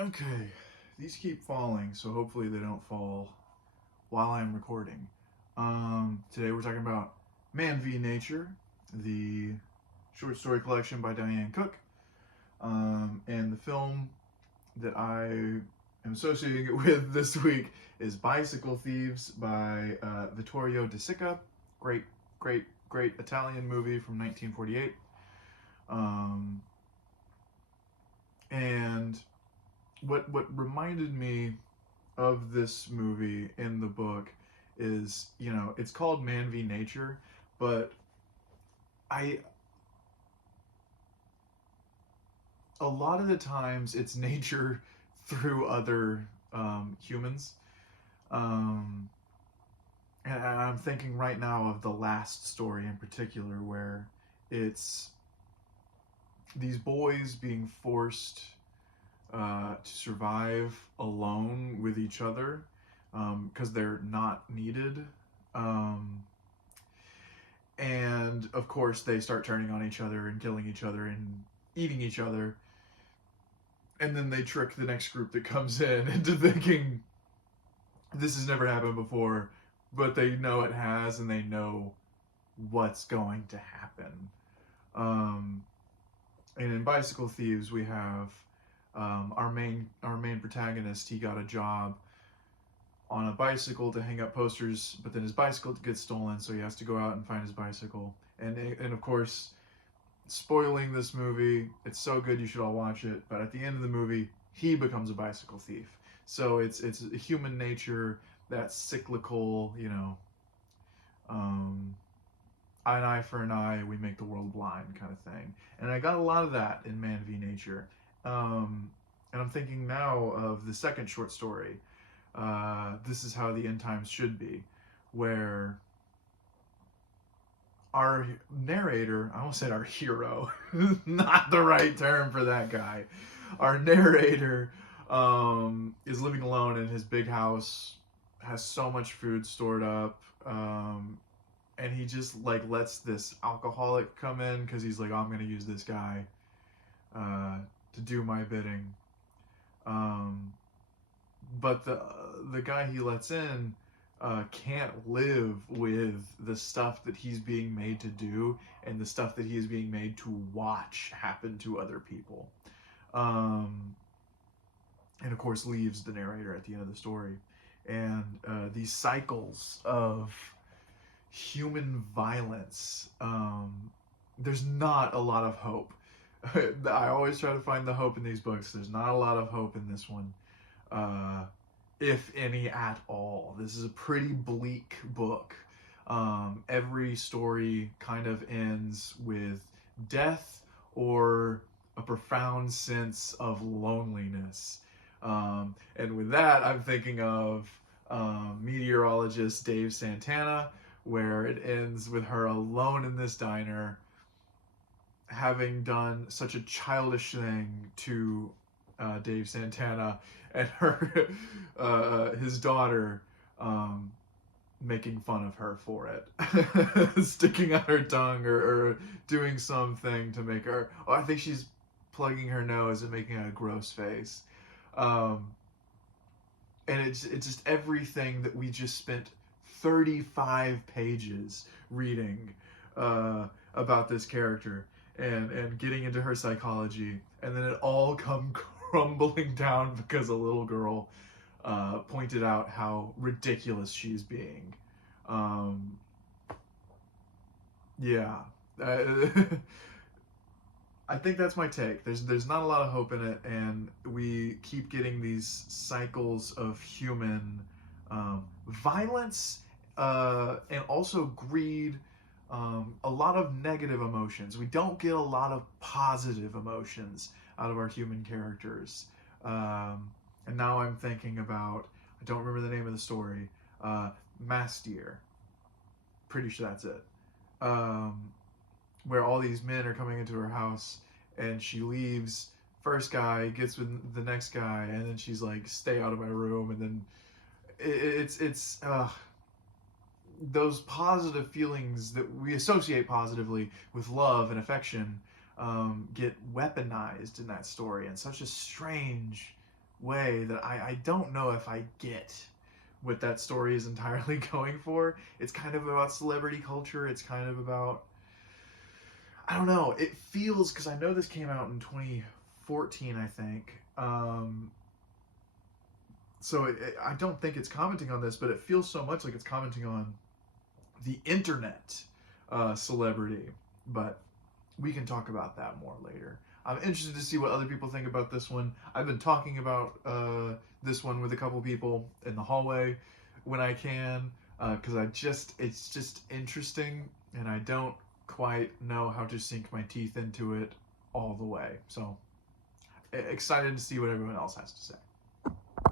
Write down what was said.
Okay, these keep falling, so hopefully they don't fall while I'm recording. Today we're talking about Man v Nature, the short story collection by Diane Cook, and the film that I am associating it with this week is Bicycle Thieves by Vittorio De Sica. Great, great Italian movie from 1948. Um, and what reminded me of this movie in the book is, it's called Man v Nature, but I a lot of the times it's nature through other humans. Um, and I'm thinking right now of the last story in particular, where it's these boys being forced to survive alone with each other because they're not needed. Um, and of course, they start turning on each other and killing each other and eating each other. And then they trick the next group that comes in into thinking this has never happened before, but they know it has, and they know what's going to happen. Um, and in Bicycle Thieves, we have our main protagonist. He got a job on a bicycle to hang up posters, but then his bicycle gets stolen, so he has to go out and find his bicycle. And of course, spoiling this movie, it's so good you should all watch it. But at the end of the movie, he becomes a bicycle thief. So it's human nature, that cyclical, um, an eye for an eye, we make the world blind kind of thing. And I got a lot of that in Man v Nature. And I'm thinking now of the second short story, This Is How the End Times Should Be, where our narrator, I almost said our hero, not the right term for that guy. Our narrator is living alone in his big house, has so much food stored up, and he just like lets this alcoholic come in because he's like, oh, I'm gonna use this guy to do my bidding. Um, but the guy he lets in can't live with the stuff that he's being made to do and the stuff that he is being made to watch happen to other people. Um, and of course, leaves the narrator at the end of the story. And these cycles of human violence, there's not a lot of hope. I always try to find the hope in these books. There's not a lot of hope in this one. If any at all. This is a pretty bleak book. Every story kind of ends with death or a profound sense of loneliness. And with that, I'm thinking of meteorologist Dave Santana, where it ends with her alone in this diner, having done such a childish thing to Dave Santana and her his daughter making fun of her for it, sticking out her tongue or doing something to make her. Oh, I think she's plugging her nose and making a gross face. Um, and it's just everything that we just spent 35 pages reading about this character and getting into her psychology, and then it all come crumbling down because a little girl pointed out how ridiculous she's being. Um, yeah, I think that's my take. There's not a lot of hope in it, and we keep getting these cycles of human violence and also greed. A lot of negative emotions. We don't get a lot of positive emotions out of our human characters. Um, and now I'm thinking about, I don't remember the name of the story, Mastier. Pretty sure that's it. Um, where all these men are coming into her house, and she leaves. First guy gets with the next guy, and then she's like, "Stay out of my room." And then it's those positive feelings that we associate positively with love and affection get weaponized in that story in such a strange way that I don't know if I get what that story is entirely going for. It's kind of about celebrity culture. It's kind of about, I don't know. It feels, because I know this came out in 2014, I think. So I don't think it's commenting on this, but it feels so much like it's commenting on the internet celebrity. But we can talk about that more later. I'm interested to see what other people think about this one. I've been talking about this one with a couple people in the hallway when I can, because it's just interesting, and I don't quite know how to sink my teeth into it all the way. So excited to see what everyone else has to say.